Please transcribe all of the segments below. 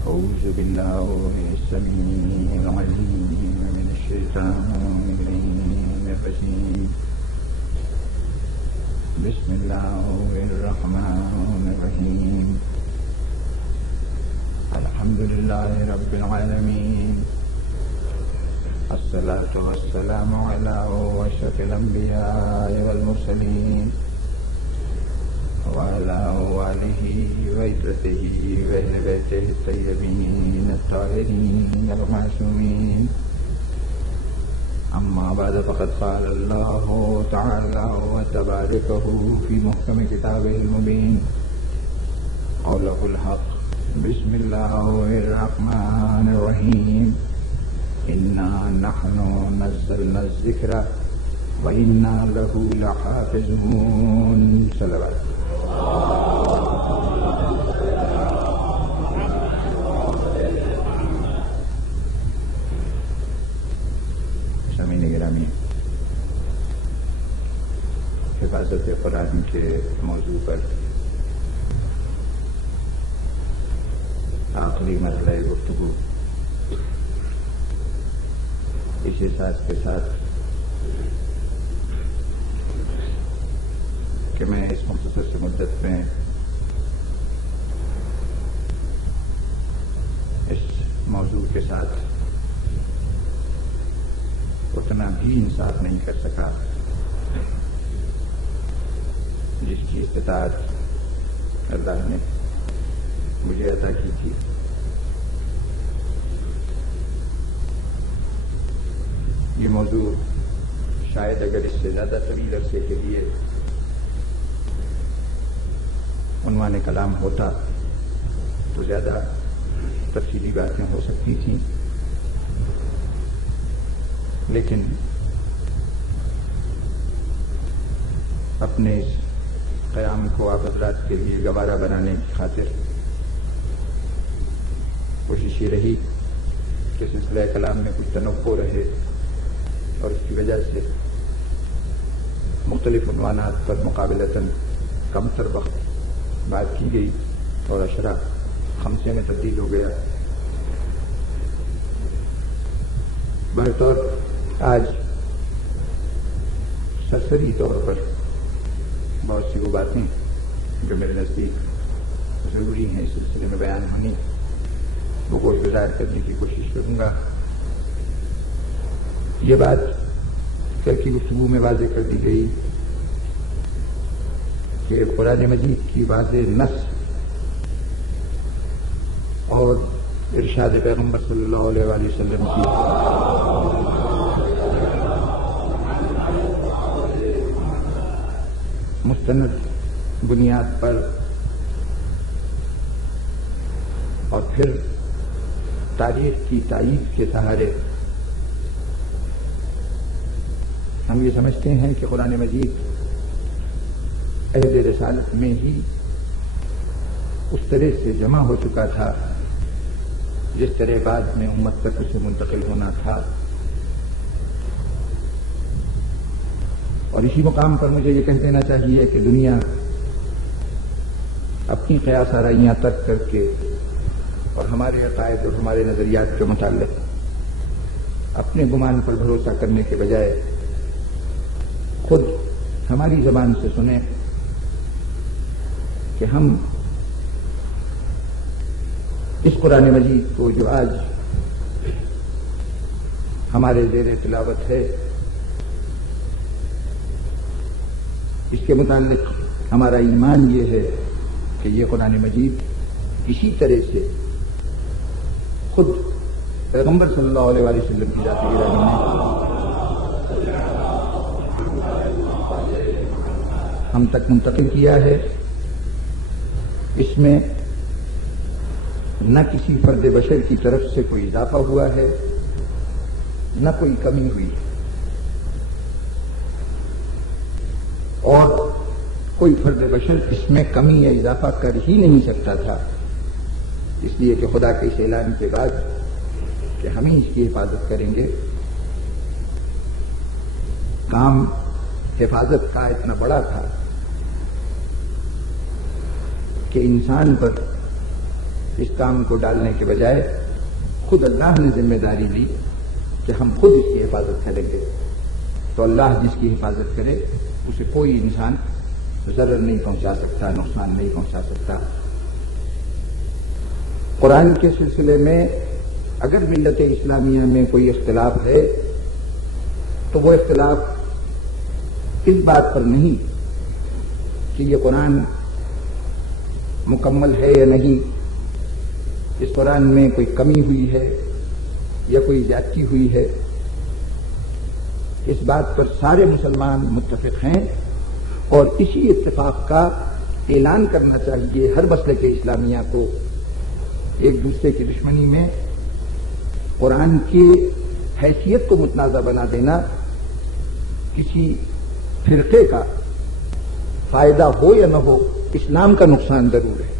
أعوذ بالله السميع العليم من الشيطان الرجيم بسم الله الرحمن الرحيم الحمد لله رب العالمين الصلاة والسلام على أشرف الأنبياء والمرسلين وعلى آله وعترته وأهل بيته الطيبين الطاهرين المعصومين أما بعد فقد قال الله تعالى وتباركه في محكم كتابه المبين قوله الحق بسم الله الرحمن الرحيم إنا نحن نزلنا الذكر وإنا له لحافظون صلوات سامعین گرامی، حفاظت قرآن کے موضوع پر آخری مرحلہ گفتگو اس احساس کے ساتھ کہ میں اس مختصر سی مدت میں اس موضوع کے ساتھ اتنا بھی انصاف نہیں کر سکا جس کی استطاعت اللہ نے مجھے عطا کی تھی۔ یہ موضوع شاید اگر اس سے زیادہ طویل عرصے کے لیے عنوان کلام ہوتا تو زیادہ تفصیلی باتیں ہو سکتی تھیں، لیکن اپنے اس قیام کو آپ حضرات کے لیے گوارا بنانے کی خاطر کوشش یہ رہی کہ سلسلہ کلام میں کچھ تنوع رہے، اور اس کی وجہ سے مختلف عنوانات پر مقابلتاً کم تر وقت بات کی گئی اور اشرا خمسے میں تبدیل ہو گیا۔ بطور آج سرسری طور پر بہت سی وہ باتیں جو میرے نزدیک ضروری ہیں اس سلسلے میں بیان ہونی، وہ کو گزار کرنے کی کوشش کروں گا۔ یہ بات کل کی گفتگو میں واضح کر دی گئی کہ قرآن مجید کی واضح نص اور ارشاد پیغمبر صلی اللہ علیہ وسلم کی مستند بنیاد پر اور پھر تاریخ کی تائید کے سہارے ہم یہ سمجھتے ہیں کہ قرآن مجید عہد رسالت میں ہی اس طرح سے جمع ہو چکا تھا جس طرح بعد میں امت تک اسے منتقل ہونا تھا۔ اور اسی مقام پر مجھے یہ کہہ دینا چاہیے کہ دنیا اپنی قیاس آرائیاں ترک کر کے اور ہمارے عقائد اور ہمارے نظریات کے متعلق اپنے گمان پر بھروسہ کرنے کے بجائے خود ہماری زبان سے سنیں کہ ہم اس قرآن مجید کو جو آج ہمارے زیر تلاوت ہے اس کے متعلق ہمارا ایمان یہ ہے کہ یہ قرآن مجید اسی طرح سے خود پیغمبر صلی اللہ علیہ وسلم کی ذات گرامی نے ہم تک منتقل کیا ہے۔ اس میں نہ کسی فرد بشر کی طرف سے کوئی اضافہ ہوا ہے نہ کوئی کمی ہوئی، اور کوئی فرد بشر اس میں کمی یا اضافہ کر ہی نہیں سکتا تھا، اس لیے کہ خدا کے اس اعلان کے بعد کہ ہم ہی اس کی حفاظت کریں گے، کام حفاظت کا اتنا بڑا تھا کہ انسان پر اس کام کو ڈالنے کے بجائے خود اللہ نے ذمہ داری لی کہ ہم خود اس کی حفاظت کریں گے، تو اللہ جس کی حفاظت کرے اسے کوئی انسان ضرر نہیں پہنچا سکتا، نقصان نہیں پہنچا سکتا۔ قرآن کے سلسلے میں اگر ملت اسلامیہ میں کوئی اختلاف ہے تو وہ اختلاف اس بات پر نہیں کہ یہ قرآن مکمل ہے یا نہیں، اس قرآن میں کوئی کمی ہوئی ہے یا کوئی زیادتی ہوئی ہے، اس بات پر سارے مسلمان متفق ہیں، اور اسی اتفاق کا اعلان کرنا چاہیے ہر مسلک اسلامیہ کو۔ ایک دوسرے کی دشمنی میں قرآن کی حیثیت کو متنازع بنا دینا کسی فرقے کا فائدہ ہو یا نہ ہو، اسلام کا نقصان ضرور ہے۔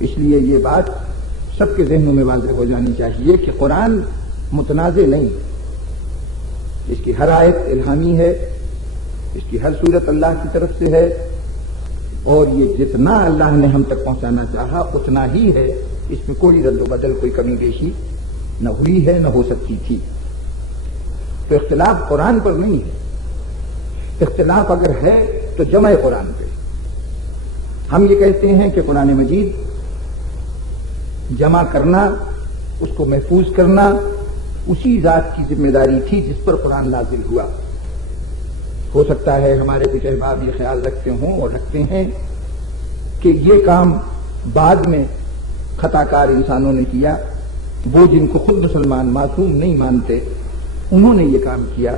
اس لیے یہ بات سب کے ذہنوں میں واضح ہو جانی چاہیے کہ قرآن متنازع نہیں، اس کی ہر آیت الہامی ہے، اس کی ہر صورت اللہ کی طرف سے ہے، اور یہ جتنا اللہ نے ہم تک پہنچانا چاہا اتنا ہی ہے، اس میں کوئی رد و بدل، کوئی کمی بیشی نہ ہوئی ہے نہ ہو سکتی تھی۔ تو اختلاف قرآن پر نہیں ہے، اختلاف اگر ہے تو جمع قرآن پہ۔ ہم یہ کہتے ہیں کہ قرآن مجید جمع کرنا، اس کو محفوظ کرنا اسی ذات کی ذمہ داری تھی جس پر قرآن نازل ہوا۔ ہو سکتا ہے ہمارے کچھ احباب یہ خیال رکھتے ہوں اور رکھتے ہیں کہ یہ کام بعد میں خطا کار انسانوں نے کیا، وہ جن کو خود مسلمان معصوم نہیں مانتے انہوں نے یہ کام کیا۔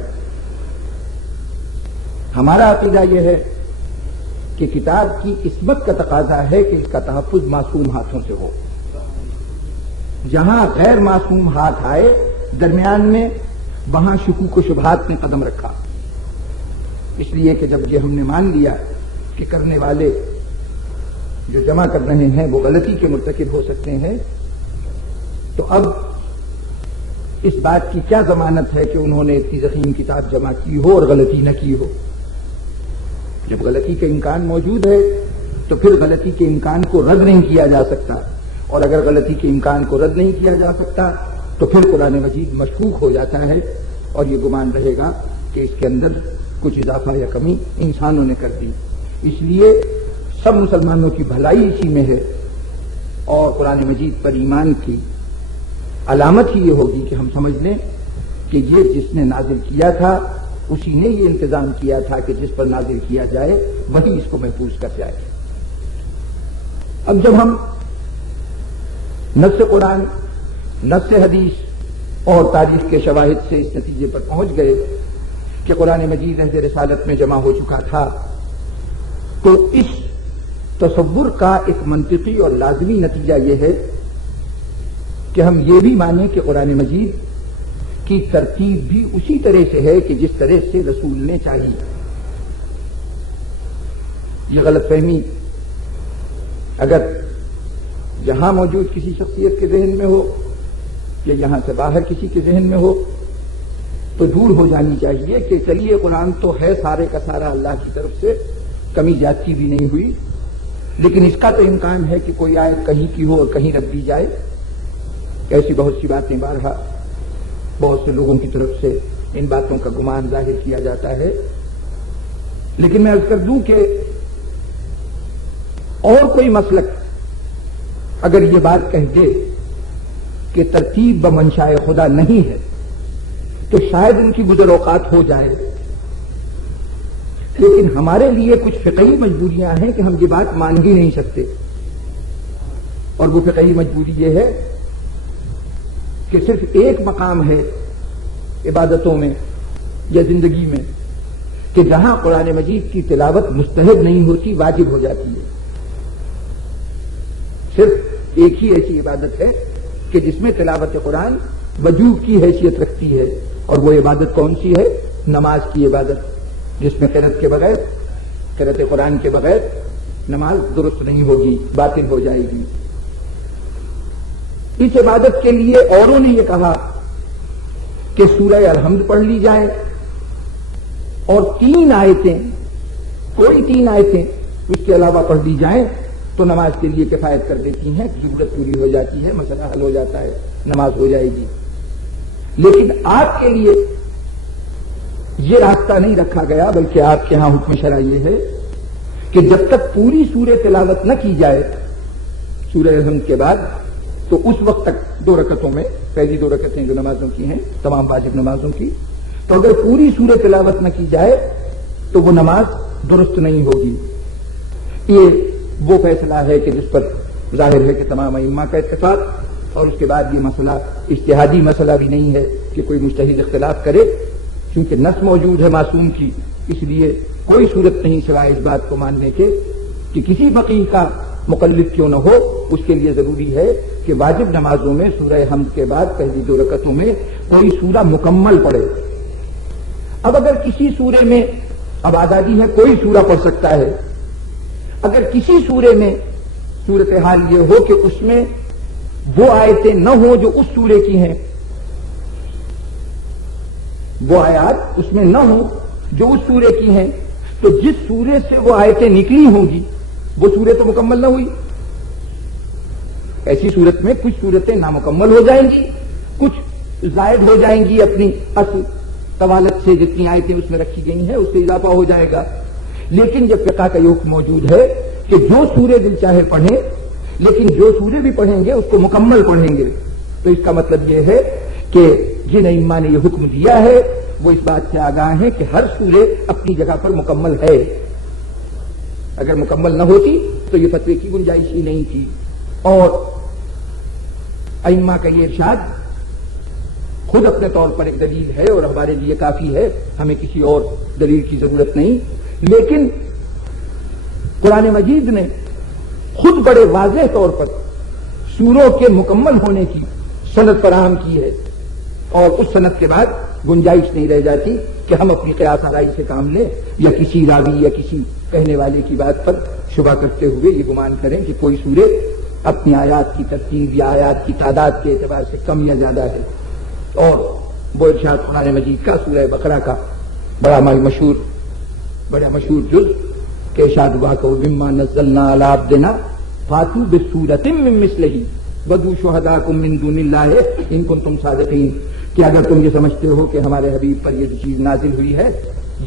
ہمارا عقیدہ یہ ہے کہ کتاب کی عصمت کا تقاضا ہے کہ اس کا تحفظ معصوم ہاتھوں سے ہو۔ جہاں غیر معصوم ہاتھ آئے درمیان میں، وہاں شکوک و شبہات نے قدم رکھا۔ اس لیے کہ جب یہ ہم نے مان لیا کہ کرنے والے جو جمع کر رہے ہیں وہ غلطی کے مرتکب ہو سکتے ہیں، تو اب اس بات کی کیا ضمانت ہے کہ انہوں نے اتنی ضخیم کتاب جمع کی ہو اور غلطی نہ کی ہو؟ جب غلطی کا امکان موجود ہے تو پھر غلطی کے امکان کو رد نہیں کیا جا سکتا، اور اگر غلطی کے امکان کو رد نہیں کیا جا سکتا تو پھر قرآن مجید مشکوک ہو جاتا ہے، اور یہ گمان رہے گا کہ اس کے اندر کچھ اضافہ یا کمی انسانوں نے کر دی۔ اس لیے سب مسلمانوں کی بھلائی اسی میں ہے، اور قرآن مجید پر ایمان کی علامت ہی یہ ہوگی کہ ہم سمجھ لیں کہ یہ جس نے نازل کیا تھا اسی نے یہ انتظام کیا تھا کہ جس پر نازل کیا جائے وہی اس کو محفوظ کر جائے۔ اب جب ہم نص قرآن، نص حدیث اور تاریخ کے شواہد سے اس نتیجے پر پہنچ گئے کہ قرآن مجید عہد رسالت میں جمع ہو چکا تھا، تو اس تصور کا ایک منطقی اور لازمی نتیجہ یہ ہے کہ ہم یہ بھی مانیں کہ قرآن مجید کی ترتیب بھی اسی طرح سے ہے کہ جس طرح سے رسول نے چاہی۔ یہ غلط فہمی اگر یہاں موجود کسی شخصیت کے ذہن میں ہو یا یہاں سے باہر کسی کے ذہن میں ہو تو دور ہو جانی چاہیے کہ چلیے قرآن تو ہے سارے کا سارا اللہ کی طرف سے، کمی زیادتی بھی نہیں ہوئی، لیکن اس کا تو امکان ہے کہ کوئی آیت کہیں کی ہو اور کہیں رکھ دی جائے۔ ایسی بہت سی باتیں بارہا بہت سے لوگوں کی طرف سے ان باتوں کا گمان ظاہر کیا جاتا ہے، لیکن میں عرض کر دوں کہ اور کوئی مسلک اگر یہ بات کہہ دے کہ ترتیب و منشاء خدا نہیں ہے تو شاید ان کی گزر اوقات ہو جائے، لیکن ہمارے لیے کچھ فقہی مجبوریاں ہیں کہ ہم یہ بات مان ہی نہیں سکتے، اور وہ فقہی مجبوری یہ ہے کہ صرف ایک مقام ہے عبادتوں میں یا زندگی میں کہ جہاں قرآن مجید کی تلاوت مستحب نہیں ہوتی، واجب ہو جاتی ہے۔ صرف ایک ہی ایسی عبادت ہے کہ جس میں تلاوت قرآن وجوب کی حیثیت رکھتی ہے، اور وہ عبادت کون سی ہے؟ نماز کی عبادت، جس میں قرأت کے بغیر، قرأت قرآن کے بغیر نماز درست نہیں ہوگی، باطل ہو جائے گی۔ اس عبادت کے لیے اوروں نے یہ کہا کہ سورہ الحمد پڑھ لی جائے اور 3 آیتیں، کوئی 3 آیتیں اس کے علاوہ پڑھ لی جائیں تو نماز کے لیے کفایت کر دیتی ہیں، ضرورت پوری ہو جاتی ہے، مسئلہ حل ہو جاتا ہے، نماز ہو جائے گی۔ لیکن آپ کے لیے یہ راستہ نہیں رکھا گیا، بلکہ آپ کے ہاں حکم شرع یہ ہے کہ جب تک پوری سورہ تلاوت نہ کی جائے سورہ حمد کے بعد، تو اس وقت تک 2 رکعتوں میں، پہلی 2 رکعتیں جو نمازوں کی ہیں تمام واجب نمازوں کی، تو اگر پوری سورہ تلاوت نہ کی جائے تو وہ نماز درست نہیں ہوگی۔ یہ وہ فیصلہ ہے کہ جس پر ظاہر ہے کہ تمام ائمہ کا اتفاق، اور اس کے بعد یہ مسئلہ اجتہادی مسئلہ بھی نہیں ہے کہ کوئی مجتہد اختلاف کرے، کیونکہ نص موجود ہے معصوم کی، اس لیے کوئی صورت نہیں سوائے اس بات کو ماننے کے کہ کسی فقیہ کا مقلد کیوں نہ ہو، اس کے لیے ضروری ہے کہ واجب نمازوں میں سورہ حمد کے بعد پہلی 2 رکعتوں میں کوئی سورہ مکمل پڑھے۔ اب اگر کسی سورے میں، اب آزادی ہے کوئی سورہ پڑھ سکتا ہے، اگر کسی سورے میں صورتحال یہ ہو کہ اس میں وہ آیتیں نہ ہوں جو اس سورے کی ہیں، وہ آیات اس میں نہ ہوں جو اس سورے کی ہیں، تو جس سورے سے وہ آیتیں نکلی ہوں گی وہ سورے تو مکمل نہ ہوئی۔ ایسی صورت میں کچھ صورتیں نامکمل ہو جائیں گی، کچھ زائد ہو جائیں گی اپنی اصل طوالت سے، جتنی آیتیں اس میں رکھی گئی ہیں اس سے اضافہ ہو جائے گا۔ لیکن جب فقہ کا یہ حکم موجود ہے کہ جو سورے دل چاہے پڑھیں، لیکن جو سورے بھی پڑھیں گے اس کو مکمل پڑھیں گے، تو اس کا مطلب یہ ہے کہ جن ائمہ نے یہ حکم دیا ہے وہ اس بات سے آگاہ ہیں کہ ہر سورے اپنی جگہ پر مکمل ہے، اگر مکمل نہ ہوتی تو یہ فتوے کی گنجائش ہی نہیں تھی۔ اور ائمہ کا یہ ارشاد خود اپنے طور پر ایک دلیل ہے اور ہمارے لیے کافی ہے، ہمیں کسی اور دلیل کی ضرورت نہیں، لیکن قرآن مجید نے خود بڑے واضح طور پر سوروں کے مکمل ہونے کی سند فراہم کی ہے، اور اس سند کے بعد گنجائش نہیں رہ جاتی کہ ہم اپنی قیاس آرائی سے کام لیں یا کسی راوی یا کسی کہنے والے کی بات پر شبہ کرتے ہوئے یہ گمان کریں کہ کوئی سورے اپنی آیات کی ترتیب یا آیات کی تعداد کے اعتبار سے کم یا زیادہ ہے۔ اور وہ ارشاد قرآن مجید کا سورہ بقرہ کا بڑا مشہور جز کہ ارشاد ہوا کہ مما نزلنا علی عبدنا فاتوا بسورۃ من مثلہ وادعوا شہداءکم من دون اللہ ان کنتم صادقین، کہ اگر تم یہ سمجھتے ہو کہ ہمارے حبیب پر یہ چیز نازل ہوئی ہے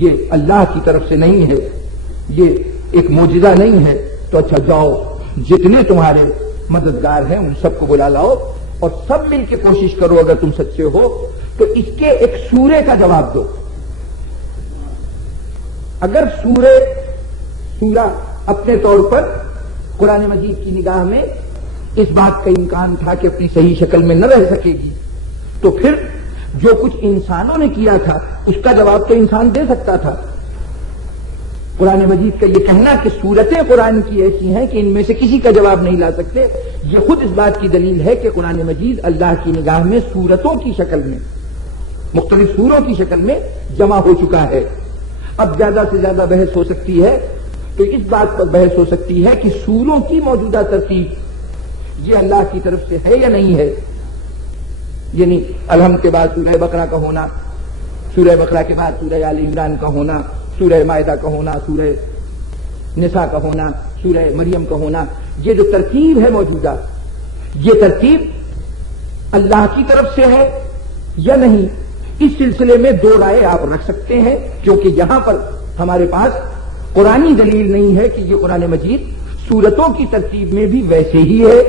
یہ اللہ کی طرف سے نہیں ہے، یہ ایک معجزہ نہیں ہے، تو اچھا جاؤ جتنے تمہارے مددگار ہیں ان سب کو بلا لاؤ اور سب مل کے کوشش کرو، اگر تم سچے ہو تو اس کے ایک سورے کا جواب دو۔ اگر سورہ اپنے طور پر قرآن مجید کی نگاہ میں اس بات کا امکان تھا کہ اپنی صحیح شکل میں نہ رہ سکے گی، تو پھر جو کچھ انسانوں نے کیا تھا اس کا جواب تو انسان دے سکتا تھا۔ قرآن مجید کا یہ کہنا کہ سورتیں قرآن کی ایسی ہیں کہ ان میں سے کسی کا جواب نہیں لا سکتے، یہ خود اس بات کی دلیل ہے کہ قرآن مجید اللہ کی نگاہ میں سورتوں کی شکل میں، مختلف سوروں کی شکل میں جمع ہو چکا ہے۔ اب زیادہ سے زیادہ بحث ہو سکتی ہے تو اس بات پر بحث ہو سکتی ہے کہ سوروں کی موجودہ ترتیب یہ اللہ کی طرف سے ہے یا نہیں ہے، یعنی الحمد کے بعد سورہ بقرہ کا ہونا، سورہ بقرہ کے بعد سورہ آل عمران کا ہونا، سورہ مائدہ کا ہونا، سورہ نساء کا ہونا، سورہ مریم کا ہونا، یہ جو ترتیب ہے موجودہ، یہ ترتیب اللہ کی طرف سے ہے یا نہیں، اس سلسلے میں 2 رائے آپ رکھ سکتے ہیں، کیونکہ یہاں پر ہمارے پاس قرآنی دلیل نہیں ہے کہ یہ قرآن مجید سورتوں کی ترتیب میں بھی ویسے ہی ہے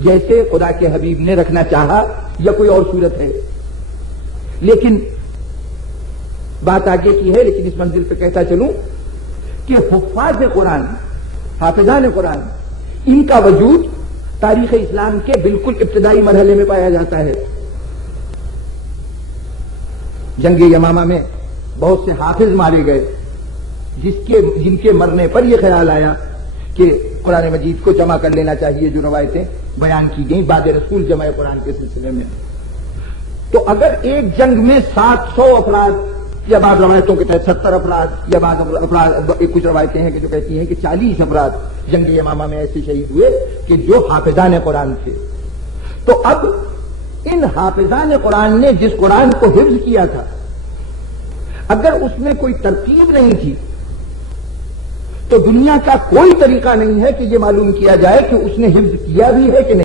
جیسے خدا کے حبیب نے رکھنا چاہا یا کوئی اور صورت ہے۔ لیکن بات آگے کی ہے، لیکن اس منزل پہ کہتا چلوں کہ حفاظ قرآن، حافظان قرآن، ان کا وجود تاریخ اسلام کے بالکل ابتدائی مرحلے میں پایا جاتا ہے۔ جنگ یمامہ میں بہت سے حافظ مارے گئے جن کے مرنے پر یہ خیال آیا کہ قرآن مجید کو جمع کر لینا چاہیے، جو روایتیں بیان کی گئیں بعد رسول جمع قرآن کے سلسلے میں۔ تو اگر ایک جنگ میں 700 افراد یا بعض روایتوں کے تحت 70 افراد یا بعض افراد، کچھ روایتیں ہیں کہ جو کہتی ہیں کہ 40 افراد جنگ یمامہ میں ایسے شہید ہوئے کہ جو حافظان قرآن تھے، تو اب ان حافظان قرآن نے جس قرآن کو حفظ کیا تھا، اگر اس میں کوئی ترتیب نہیں تھی تو دنیا کا کوئی طریقہ نہیں ہے کہ یہ معلوم کیا جائے کہ اس نے حفظ کیا بھی ہے کہ نہیں.